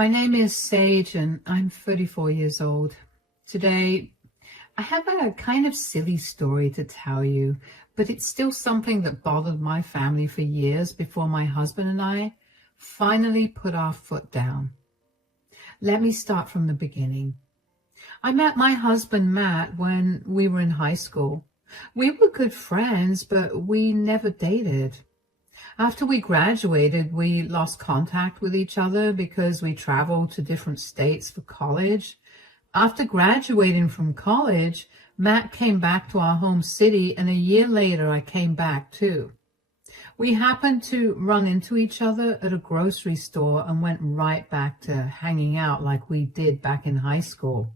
My name is Sage and I'm 34 years old. Today, I have a kind of silly story to tell you, but it's still something that bothered my family for years before my husband and I finally put our foot down. Let me start from the beginning. I met my husband Matt when we were in high school. We were good friends, but we never dated. After we graduated, we lost contact with each other because we traveled to different states for college. After graduating from college, Matt came back to our home city, and a year later I came back too. We happened to run into each other at a grocery store and went right back to hanging out like we did back in high school.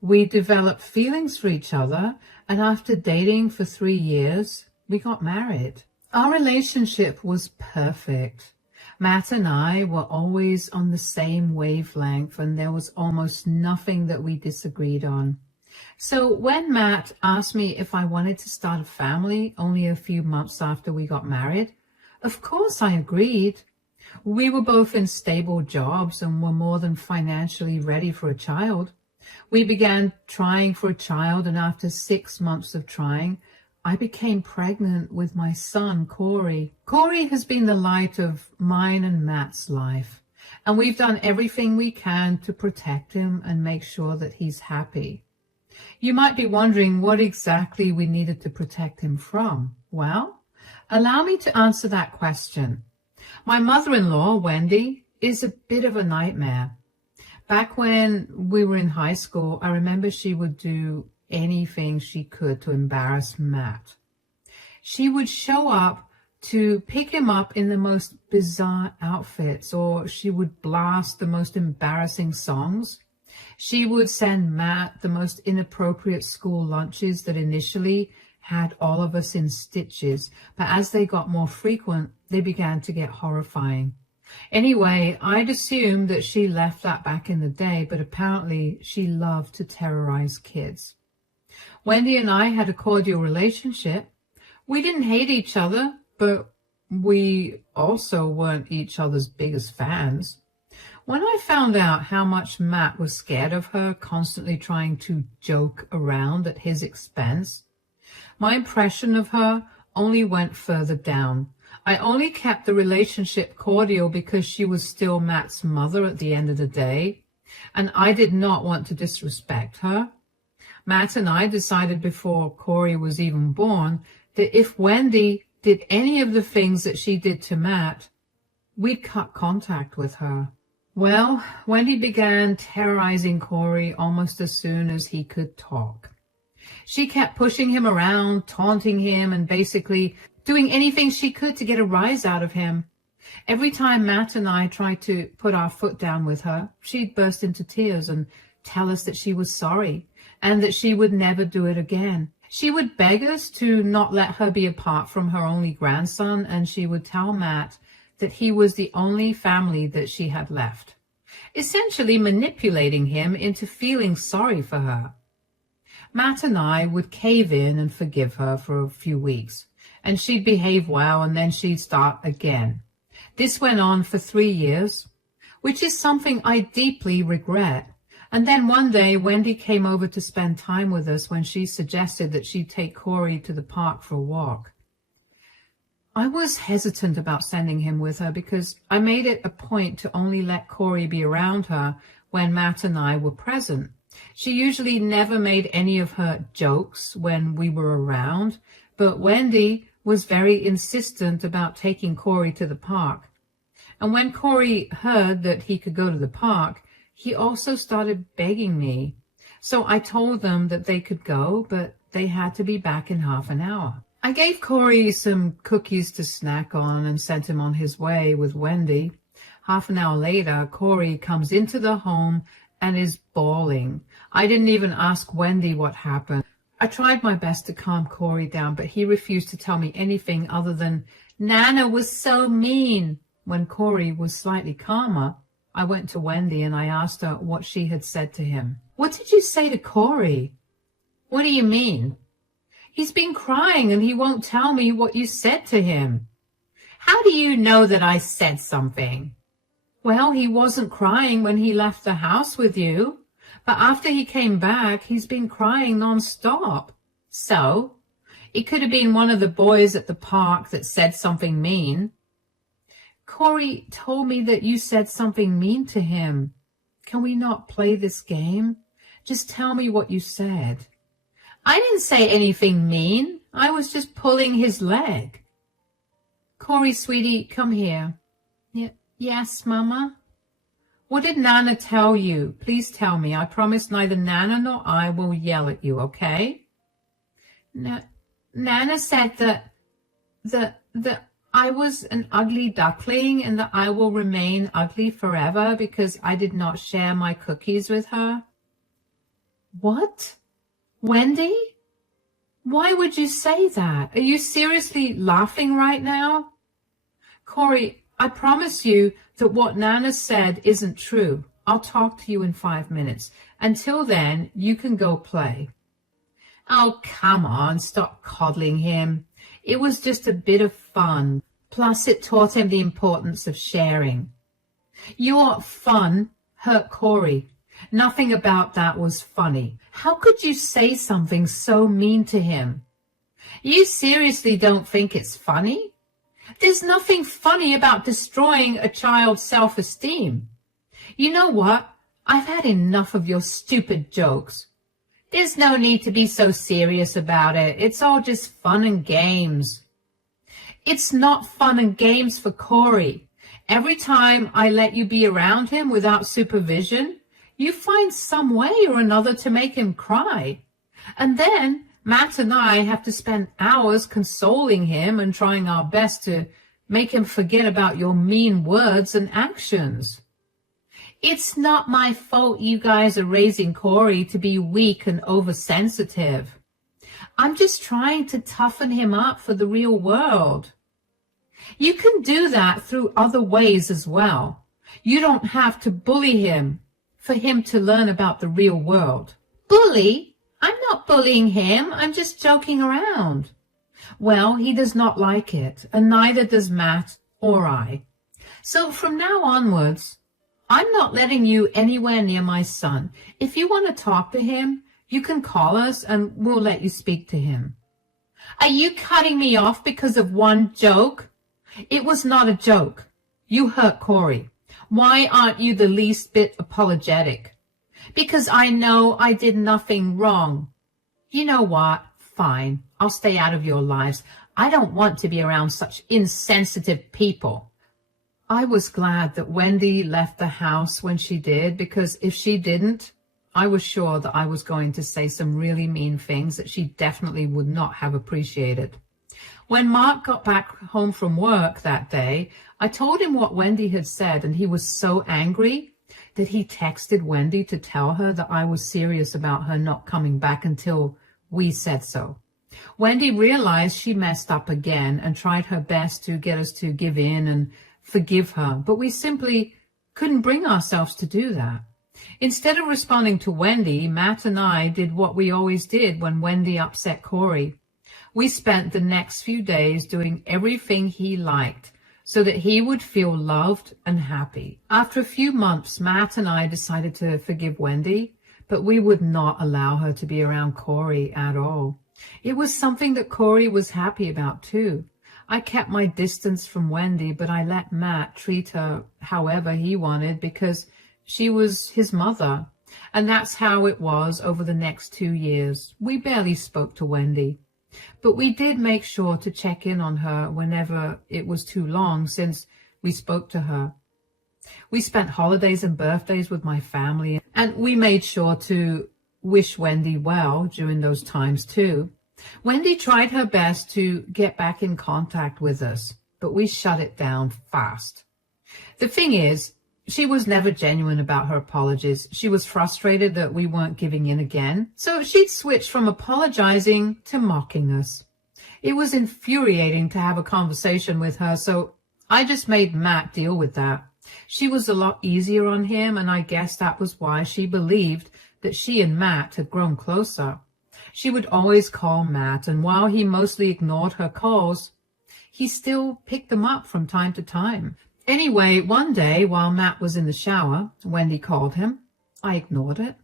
We developed feelings for each other, and after dating for 3 years, we got married. Our relationship was perfect. Matt and I were always on the same wavelength, and there was almost nothing that we disagreed on. So when Matt asked me if I wanted to start a family only a few months after we got married, of course I agreed. We were both in stable jobs and were more than financially ready for a child. We began trying for a child, and after 6 months of trying, I became pregnant with my son, Corey. Corey has been the light of mine and Matt's life, and we've done everything we can to protect him and make sure that he's happy. You might be wondering what exactly we needed to protect him from. Well, allow me to answer that question. My mother-in-law, Wendy, is a bit of a nightmare. Back when we were in high school, I remember she would do anything she could to embarrass Matt. She would show up to pick him up in the most bizarre outfits, or she would blast the most embarrassing songs. She would send Matt the most inappropriate school lunches that initially had all of us in stitches, but as they got more frequent, they began to get horrifying. Anyway, I'd assumed that she left that back in the day, but apparently she loved to terrorize kids. Wendy and I had a cordial relationship. We didn't hate each other, but we also weren't each other's biggest fans. When I found out how much Matt was scared of her, constantly trying to joke around at his expense, my impression of her only went further down. I only kept the relationship cordial because she was still Matt's mother at the end of the day, and I did not want to disrespect her. Matt and I decided before Corey was even born that if Wendy did any of the things that she did to Matt, we'd cut contact with her. Well, Wendy began terrorizing Corey almost as soon as he could talk. She kept pushing him around, taunting him, and basically doing anything she could to get a rise out of him. Every time Matt and I tried to put our foot down with her, she'd burst into tears and tell us that she was sorry and that she would never do it again. She would beg us to not let her be apart from her only grandson, and she would tell Matt that he was the only family that she had left, essentially manipulating him into feeling sorry for her. Matt and I would cave in and forgive her for a few weeks, and she'd behave well, and then she'd start again. This went on for 3 years, which is something I deeply regret. And then one day, Wendy came over to spend time with us when she suggested that she'd take Corey to the park for a walk. I was hesitant about sending him with her because I made it a point to only let Corey be around her when Matt and I were present. She usually never made any of her jokes when we were around, but Wendy was very insistent about taking Corey to the park. And when Corey heard that he could go to the park, he also started begging me. So I told them that they could go, but they had to be back in half an hour. I gave Corey some cookies to snack on and sent him on his way with Wendy. Half an hour later, Corey comes into the home and is bawling. I didn't even ask Wendy what happened. I tried my best to calm Corey down, but he refused to tell me anything other than, "Nana was so mean." When Corey was slightly calmer, I went to Wendy and I asked her what she had said to him. "What did you say to Corey?" "What do you mean?" "He's been crying and he won't tell me what you said to him." "How do you know that I said something?" Well, he wasn't crying when he left the house with you, but after he came back, he's been crying nonstop. So, it could have been one of the boys at the park that said something mean. Corey told me that you said something mean to him. Can we not play this game? Just tell me what you said. I didn't say anything mean. I was just pulling his leg. Corey, sweetie, come here. Yes, Mama? What did Nana tell you? Please tell me. I promise neither Nana nor I will yell at you, okay? Nana said that I was an ugly duckling and that I will remain ugly forever because I did not share my cookies with her. What? Wendy? Why would you say that? Are you seriously laughing right now? Corey, I promise you that what Nana said isn't true. I'll talk to you in 5 minutes. Until then, you can go play. Oh, come on, stop coddling him. It was just a bit of fun. Plus, it taught him the importance of sharing. Your fun hurt Corey. Nothing about that was funny. How could you say something so mean to him? You seriously don't think it's funny? There's nothing funny about destroying a child's self-esteem. You know what? I've had enough of your stupid jokes. There's no need to be so serious about it. It's all just fun and games. It's not fun and games for Corey. Every time I let you be around him without supervision, you find some way or another to make him cry. And then Matt and I have to spend hours consoling him and trying our best to make him forget about your mean words and actions. It's not my fault you guys are raising Corey to be weak and oversensitive. I'm just trying to toughen him up for the real world. You can do that through other ways as well. You don't have to bully him for him to learn about the real world. Bully? I'm not bullying him. I'm just joking around. Well, he does not like it, and neither does Matt or I. So from now onwards, I'm not letting you anywhere near my son. If you want to talk to him, you can call us and we'll let you speak to him. Are you cutting me off because of one joke? It was not a joke. You hurt Corey. Why aren't you the least bit apologetic? Because I know I did nothing wrong. You know what? Fine. I'll stay out of your lives. I don't want to be around such insensitive people. I was glad that Wendy left the house when she did, because if she didn't, I was sure that I was going to say some really mean things that she definitely would not have appreciated. When Mark got back home from work that day, I told him what Wendy had said, and he was so angry that he texted Wendy to tell her that I was serious about her not coming back until we said so. Wendy realized she messed up again and tried her best to get us to give in and forgive her, but we simply couldn't bring ourselves to do that. Instead of responding to Wendy, Matt and I did what we always did when Wendy upset Corey. We spent the next few days doing everything he liked so that he would feel loved and happy. After a few months, Matt and I decided to forgive Wendy, but we would not allow her to be around Corey at all. It was something that Corey was happy about too. I kept my distance from Wendy, but I let Matt treat her however he wanted because she was his mother. And that's how it was over the next 2 years. We barely spoke to Wendy, but we did make sure to check in on her whenever it was too long since we spoke to her. We spent holidays and birthdays with my family, and we made sure to wish Wendy well during those times too. Wendy tried her best to get back in contact with us, but we shut it down fast. The thing is, she was never genuine about her apologies. She was frustrated that we weren't giving in again, so she'd switched from apologizing to mocking us. It was infuriating to have a conversation with her, so I just made Matt deal with that. She was a lot easier on him, and I guess that was why she believed that she and Matt had grown closer. She would always call Matt, and while he mostly ignored her calls, he still picked them up from time to time. Anyway, one day while Matt was in the shower, Wendy called him. I ignored it,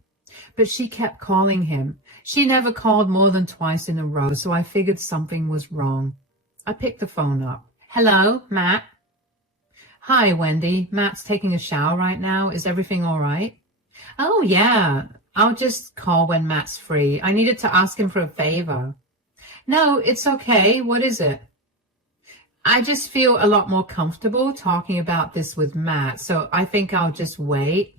but she kept calling him. She never called more than twice in a row, so I figured something was wrong. I picked the phone up. Hello, Matt. Hi, Wendy. Matt's taking a shower right now. Is everything all right? Oh, yeah. I'll just call when Matt's free. I needed to ask him for a favor. No, it's okay. What is it? I just feel a lot more comfortable talking about this with Matt, so I think I'll just wait.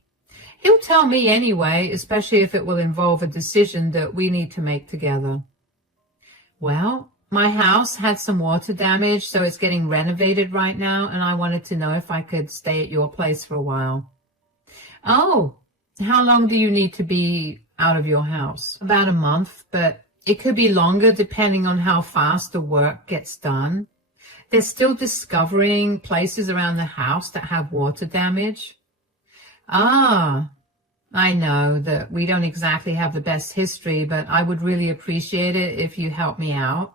He'll tell me anyway, especially if it will involve a decision that we need to make together. Well, my house had some water damage, so it's getting renovated right now, and I wanted to know if I could stay at your place for a while. Oh, how long do you need to be out of your house? About a month, but it could be longer depending on how fast the work gets done. They're still discovering places around the house that have water damage. Ah, I know that we don't exactly have the best history, but I would really appreciate it if you help me out.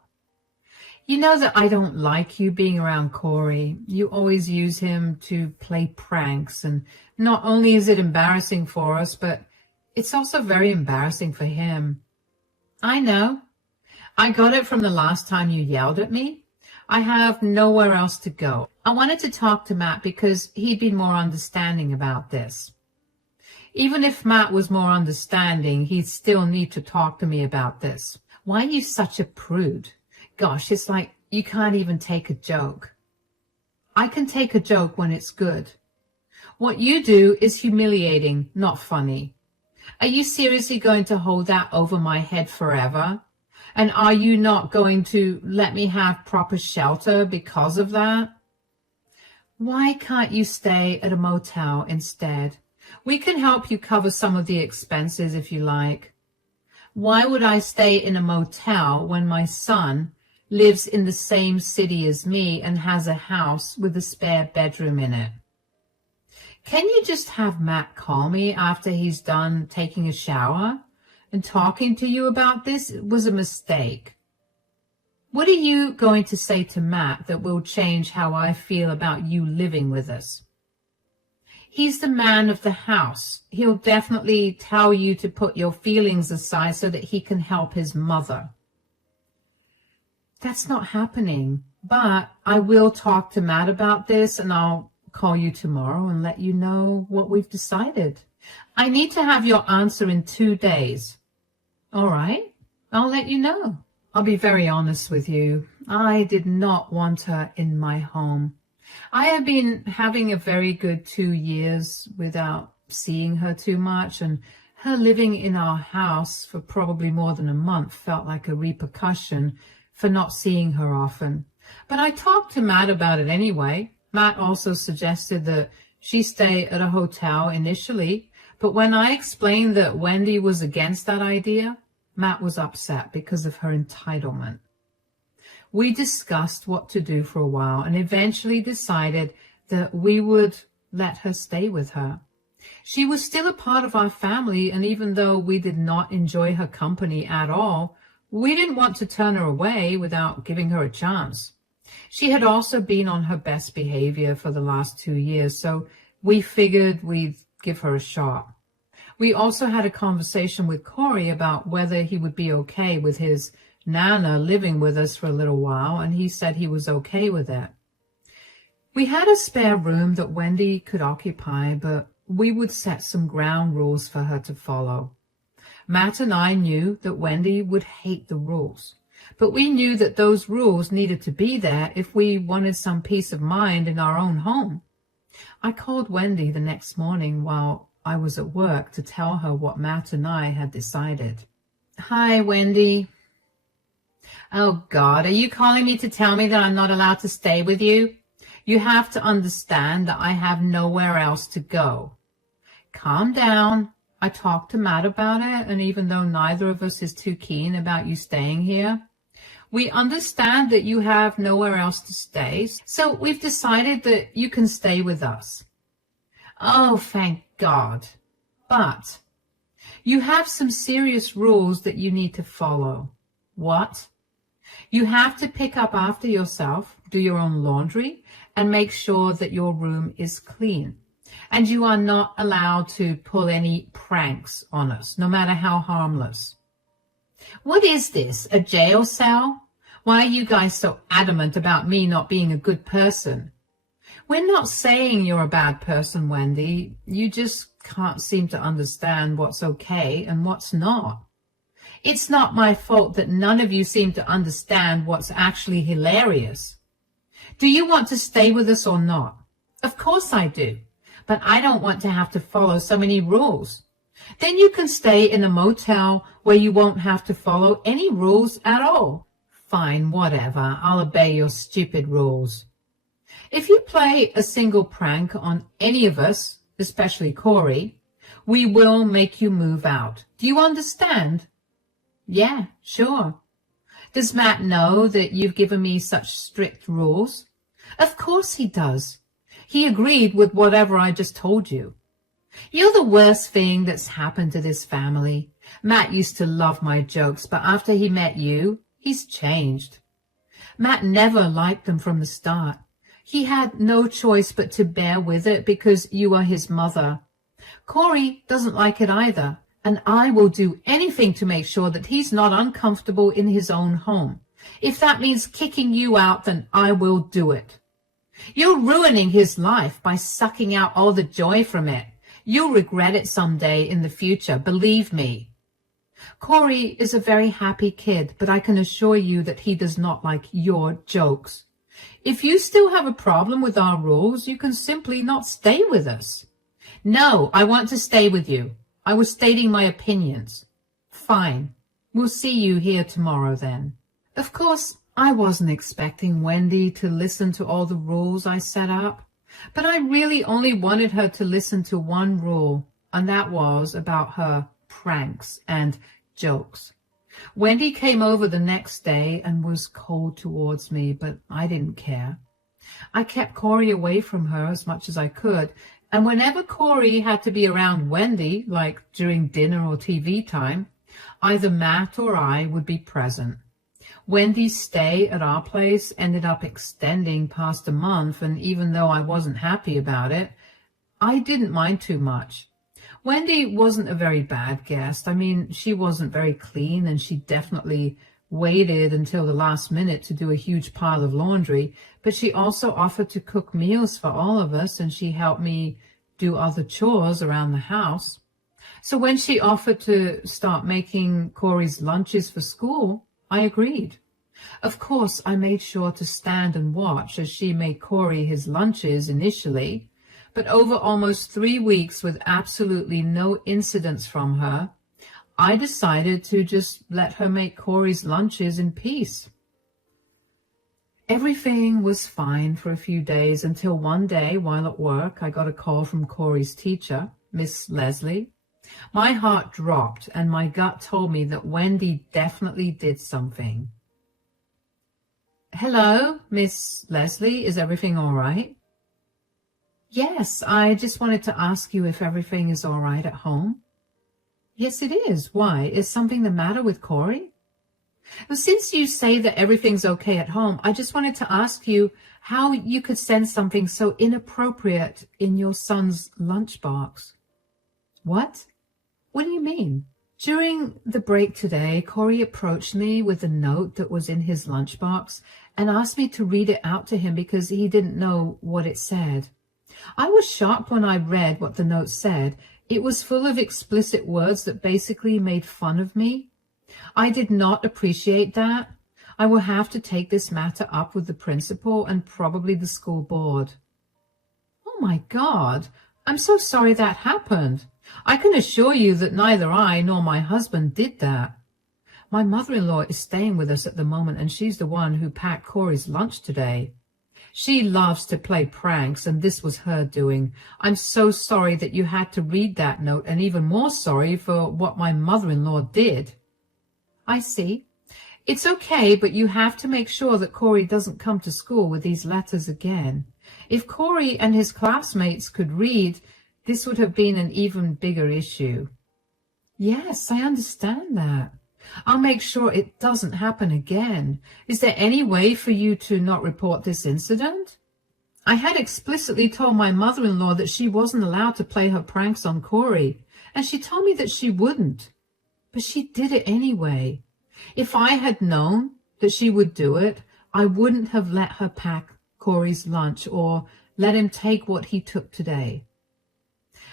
You know that I don't like you being around Corey. You always use him to play pranks, and not only is it embarrassing for us, but it's also very embarrassing for him. I know. I got it from the last time you yelled at me. I have nowhere else to go. I wanted to talk to Matt because he'd be more understanding about this. Even if Matt was more understanding, he'd still need to talk to me about this. Why are you such a prude? Gosh, it's like you can't even take a joke. I can take a joke when it's good. What you do is humiliating, not funny. Are you seriously going to hold that over my head forever? And are you not going to let me have proper shelter because of that? Why can't you stay at a motel instead? We can help you cover some of the expenses if you like. Why would I stay in a motel when my son lives in the same city as me and has a house with a spare bedroom in it? Can you just have Matt call me after he's done taking a shower? And talking to you about this was a mistake. What are you going to say to Matt that will change how I feel about you living with us? He's the man of the house. He'll definitely tell you to put your feelings aside so that he can help his mother. That's not happening, but I will talk to Matt about this, and I'll call you tomorrow and let you know what we've decided. I need to have your answer in 2 days. All right, I'll let you know. I'll be very honest with you. I did not want her in my home. I have been having a very good 2 years without seeing her too much, and her living in our house for probably more than a month felt like a repercussion for not seeing her often. But I talked to Matt about it anyway. Matt also suggested that she stay at a hotel initially, but when I explained that Wendy was against that idea, Matt was upset because of her entitlement. We discussed what to do for a while and eventually decided that we would let her stay with her. She was still a part of our family, and even though we did not enjoy her company at all, we didn't want to turn her away without giving her a chance. She had also been on her best behavior for the last 2 years, so we figured we'd give her a shot. We also had a conversation with Corey about whether he would be okay with his Nana living with us for a little while, and he said he was okay with it. We had a spare room that Wendy could occupy, but we would set some ground rules for her to follow. Matt and I knew that Wendy would hate the rules, but we knew that those rules needed to be there if we wanted some peace of mind in our own home. I called Wendy the next morning while I was at work to tell her what Matt and I had decided. Hi, Wendy. Oh, God, are you calling me to tell me that I'm not allowed to stay with you? You have to understand that I have nowhere else to go. Calm down. I talked to Matt about it, and even though neither of us is too keen about you staying here, we understand that you have nowhere else to stay, so we've decided that you can stay with us. Oh, thank God. But you have some serious rules that you need to follow. What? You have to pick up after yourself, do your own laundry, and make sure that your room is clean. And you are not allowed to pull any pranks on us, no matter how harmless. What is this, a jail cell? Why are you guys so adamant about me not being a good person? We're not saying you're a bad person, Wendy. You just can't seem to understand what's okay and what's not. It's not my fault that none of you seem to understand what's actually hilarious. Do you want to stay with us or not? Of course I do, but I don't want to have to follow so many rules. Then you can stay in a motel where you won't have to follow any rules at all. Fine, whatever. I'll obey your stupid rules. If you play a single prank on any of us, especially Corey, we will make you move out. Do you understand? Yeah, sure. Does Matt know that you've given me such strict rules? Of course he does. He agreed with whatever I just told you. You're the worst thing that's happened to this family. Matt used to love my jokes, but after he met you, he's changed. Matt never liked them from the start. He had no choice but to bear with it because you are his mother. Corey doesn't like it either, and I will do anything to make sure that he's not uncomfortable in his own home. If that means kicking you out, then I will do it. You're ruining his life by sucking out all the joy from it. You'll regret it someday in the future, believe me. Corey is a very happy kid, but I can assure you that he does not like your jokes. If you still have a problem with our rules, you can simply not stay with us. No, I want to stay with you. I was stating my opinions. Fine. We'll see you here tomorrow then. Of course, I wasn't expecting Wendy to listen to all the rules I set up, but I really only wanted her to listen to one rule, and that was about her pranks and jokes. Wendy came over the next day and was cold towards me, but I didn't care. I kept Corey away from her as much as I could, and whenever Corey had to be around Wendy, like during dinner or TV time, either Matt or I would be present. Wendy's stay at our place ended up extending past a month, and even though I wasn't happy about it, I didn't mind too much. Wendy wasn't a very bad guest. I mean, she wasn't very clean, and she definitely waited until the last minute to do a huge pile of laundry, but she also offered to cook meals for all of us, and she helped me do other chores around the house. So when she offered to start making Corey's lunches for school, I agreed. Of course, I made sure to stand and watch as she made Corey his lunches initially, but over almost 3 weeks with absolutely no incidents from her, I decided to just let her make Corey's lunches in peace. Everything was fine for a few days until one day while at work, I got a call from Corey's teacher, Miss Leslie. My heart dropped and my gut told me that Wendy definitely did something. Hello, Miss Leslie, is everything all right? Yes, I just wanted to ask you if everything is all right at home. Yes, it is. Why? Is something the matter with Corey? Well, since you say that everything's okay at home, I just wanted to ask you how you could send something so inappropriate in your son's lunchbox. What? What do you mean? During the break today, Corey approached me with a note that was in his lunchbox and asked me to read it out to him because he didn't know what it said. I was shocked when I read what the note said. It was full of explicit words that basically made fun of me. I did not appreciate that. I will have to take this matter up with the principal and probably the school board. Oh my God, I'm so sorry that happened. I can assure you that neither I nor my husband did that. My mother-in-law is staying with us at the moment, and she's the one who packed Corey's lunch today. She loves to play pranks, and this was her doing. I'm so sorry that you had to read that note, and even more sorry for what my mother-in-law did. I see. It's okay, but you have to make sure that Corey doesn't come to school with these letters again. If Corey and his classmates could read, this would have been an even bigger issue. Yes, I understand that. I'll make sure it doesn't happen again. Is there any way for you to not report this incident? I had explicitly told my mother-in-law that she wasn't allowed to play her pranks on Corey, and she told me that she wouldn't. But she did it anyway. If I had known that she would do it, I wouldn't have let her pack Corey's lunch or let him take what he took today.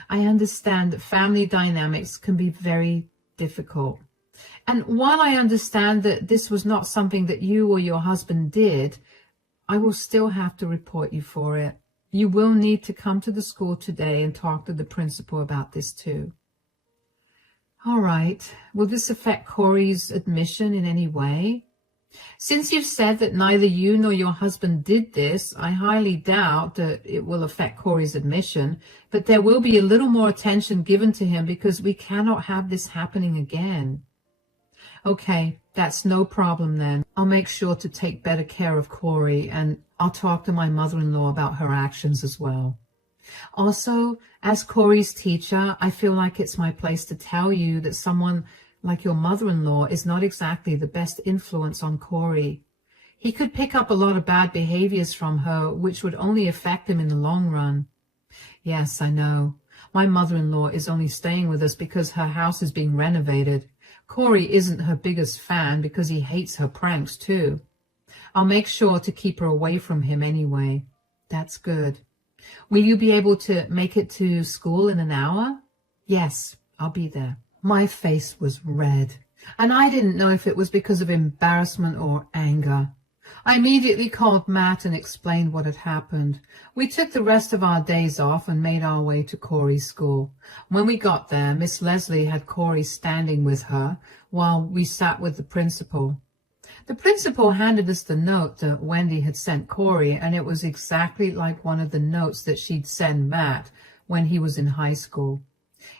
I understand that family dynamics can be very difficult. And while I understand that this was not something that you or your husband did, I will still have to report you for it. You will need to come to the school today and talk to the principal about this too. All right. Will this affect Corey's admission in any way? Since you've said that neither you nor your husband did this, I highly doubt that it will affect Corey's admission, but there will be a little more attention given to him because we cannot have this happening again. Okay, that's no problem then. I'll make sure to take better care of Corey, and I'll talk to my mother-in-law about her actions as well. Also, as Corey's teacher, I feel like it's my place to tell you that someone like your mother-in-law is not exactly the best influence on Corey. He could pick up a lot of bad behaviors from her, which would only affect him in the long run. Yes, I know. My mother-in-law is only staying with us because her house is being renovated. Corey isn't her biggest fan because he hates her pranks too. I'll make sure to keep her away from him anyway. That's good. Will you be able to make it to school in an hour? Yes, I'll be there. My face was red, and I didn't know if it was because of embarrassment or anger. I immediately called Matt and explained what had happened. We took the rest of our days off and made our way to Corey's school. When we got there, Miss Leslie had Corey standing with her while we sat with the principal. The principal handed us the note that Wendy had sent Corey, and it was exactly like one of the notes that she'd send Matt when he was in high school.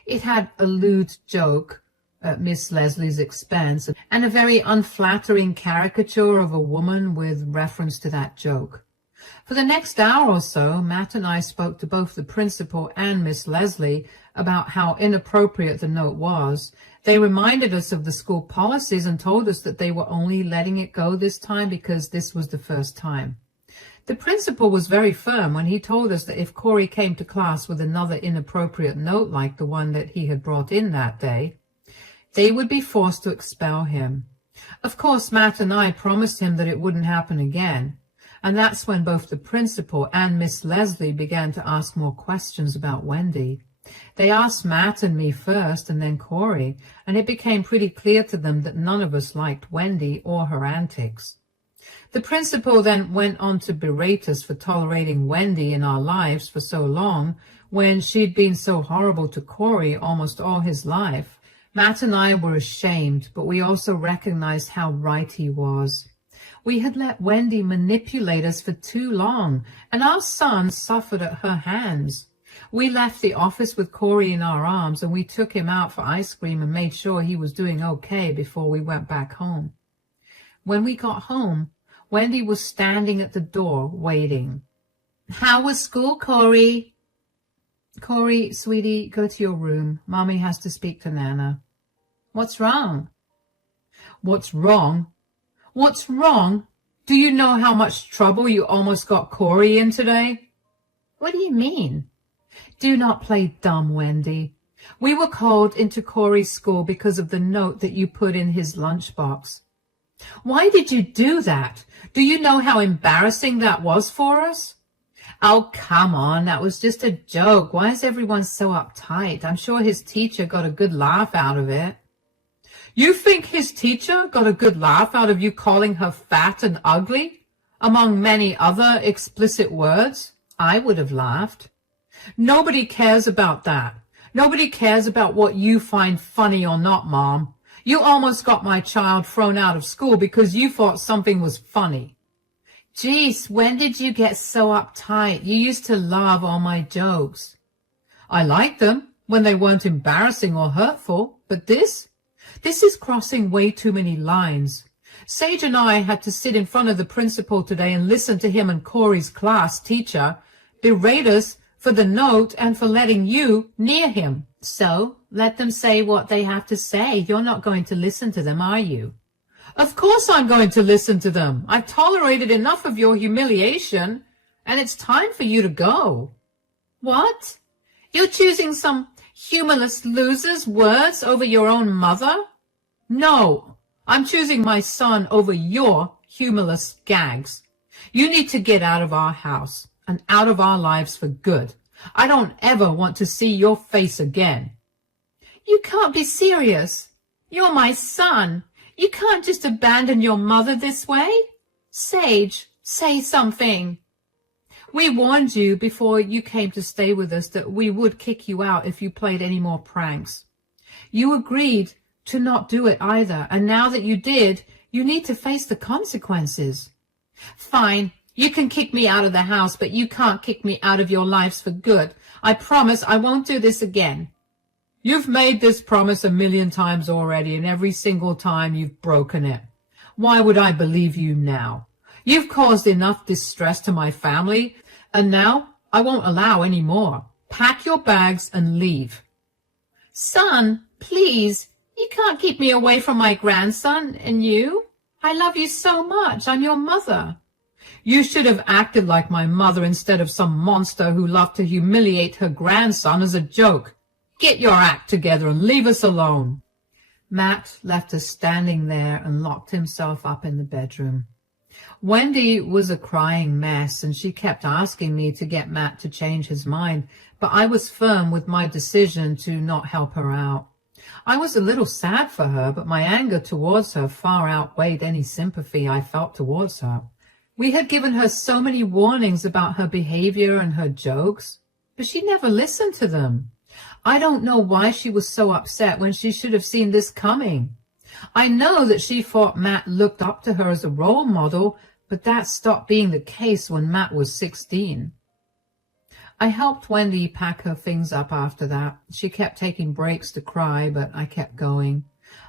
It had a lewd joke at Miss Leslie's expense and a very unflattering caricature of a woman with reference to that joke. For the next hour or so, Matt and I spoke to both the principal and Miss Leslie about how inappropriate the note was. They reminded us of the school policies and told us that they were only letting it go this time because this was the first time. The principal was very firm when he told us that if Corey came to class with another inappropriate note like the one that he had brought in that day, they would be forced to expel him. Of course, Matt and I promised him that it wouldn't happen again, and that's when both the principal and Miss Leslie began to ask more questions about Wendy. They asked Matt and me first and then Corey, and it became pretty clear to them that none of us liked Wendy or her antics. The principal then went on to berate us for tolerating Wendy in our lives for so long when she'd been so horrible to Corey almost all his life. Matt and I were ashamed, but we also recognized how right he was. We had let Wendy manipulate us for too long, and our son suffered at her hands. We left the office with Corey in our arms, and we took him out for ice cream and made sure he was doing okay before we went back home. When we got home, Wendy was standing at the door waiting. How was school, Corey? Corey, sweetie, go to your room. Mommy has to speak to Nana. What's wrong? What's wrong? What's wrong? Do you know how much trouble you almost got Corey in today? What do you mean? Do not play dumb, Wendy. We were called into Corey's school because of the note that you put in his lunchbox. Why did you do that? Do you know how embarrassing that was for us? Oh, come on. That was just a joke. Why is everyone so uptight? I'm sure his teacher got a good laugh out of it. You think his teacher got a good laugh out of you calling her fat and ugly, among many other explicit words? I would have laughed. Nobody cares about that. Nobody cares about what you find funny or not, Mom. You almost got my child thrown out of school because you thought something was funny. Geez, when did you get so uptight? You used to love all my jokes. I liked them when they weren't embarrassing or hurtful, but this is crossing way too many lines. Sage and I had to sit in front of the principal today and listen to him and Corey's class teacher berate us for the note and for letting you near him. So let them say what they have to say. You're not going to listen to them, are you? Of course I'm going to listen to them. I've tolerated enough of your humiliation. and it's time for you to go. What? You're choosing some humorless loser's words over your own mother? No, I'm choosing my son over your humorless gags. You need to get out of our house and out of our lives for good. I don't ever want to see your face again. You can't be serious. You're my son. You can't just abandon your mother this way. Sage, say something. We warned you before you came to stay with us that we would kick you out if you played any more pranks. You agreed to not do it either, and now that you did, you need to face the consequences. Fine, you can kick me out of the house, but you can't kick me out of your lives for good. I promise I won't do this again. You've made this promise 1,000,000 times already, and every single time you've broken it. Why would I believe you now? You've caused enough distress to my family, and now I won't allow any more. Pack your bags and leave. Son, please, you can't keep me away from my grandson and you. I love you so much. I'm your mother. You should have acted like my mother instead of some monster who loved to humiliate her grandson as a joke. Get your act together and leave us alone. Matt left us standing there and locked himself up in the bedroom. Wendy was a crying mess, and she kept asking me to get Matt to change his mind, but I was firm with my decision to not help her out. I was a little sad for her, but my anger towards her far outweighed any sympathy I felt towards her. We had given her so many warnings about her behavior and her jokes, but she never listened to them. I don't know why she was so upset when she should have seen this coming. I know that she thought Matt looked up to her as a role model, but that stopped being the case when Matt was 16. I helped Wendy pack her things up after that. She kept taking breaks to cry, but I kept going.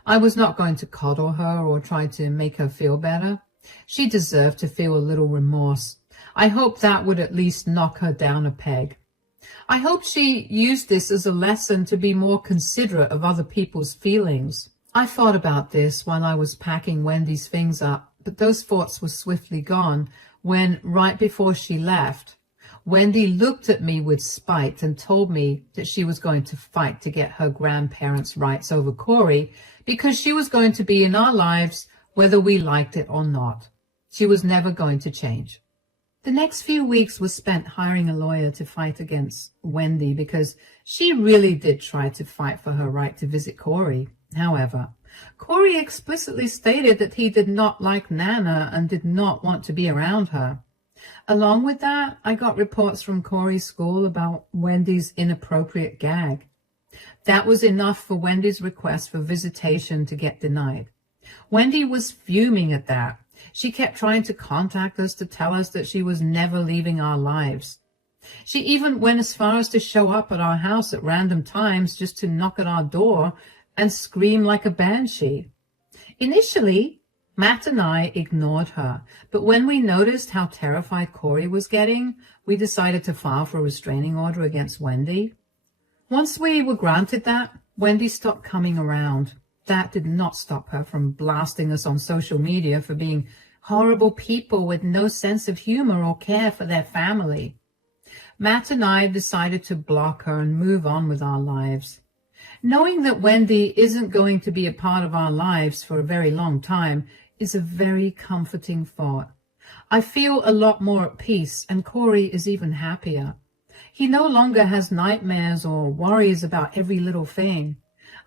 I was not going to coddle her or try to make her feel better. She deserved to feel a little remorse. I hoped that would at least knock her down a peg. I hoped she used this as a lesson to be more considerate of other people's feelings. I thought about this while I was packing Wendy's things up, but those thoughts were swiftly gone when, right before she left, Wendy looked at me with spite and told me that she was going to fight to get her grandparents' rights over Corey because she was going to be in our lives whether we liked it or not. She was never going to change. The next few weeks was spent hiring a lawyer to fight against Wendy because she really did try to fight for her right to visit Corey. However, Corey explicitly stated that he did not like Nana and did not want to be around her. Along with that, I got reports from Corey's school about Wendy's inappropriate gag. That was enough for Wendy's request for visitation to get denied. Wendy was fuming at that. She kept trying to contact us to tell us that she was never leaving our lives. She even went as far as to show up at our house at random times just to knock at our door and scream like a banshee. Initially, Matt and I ignored her, but when we noticed how terrified Corey was getting, we decided to file for a restraining order against Wendy. Once we were granted that, Wendy stopped coming around. That did not stop her from blasting us on social media for being horrible people with no sense of humor or care for their family. Matt and I decided to block her and move on with our lives. Knowing that Wendy isn't going to be a part of our lives for a very long time is a very comforting thought. I feel a lot more at peace, and Corey is even happier. He no longer has nightmares or worries about every little thing.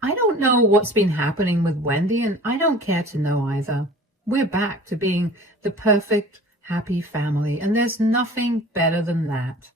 I don't know what's been happening with Wendy, and I don't care to know either. We're back to being the perfect, happy family, and there's nothing better than that.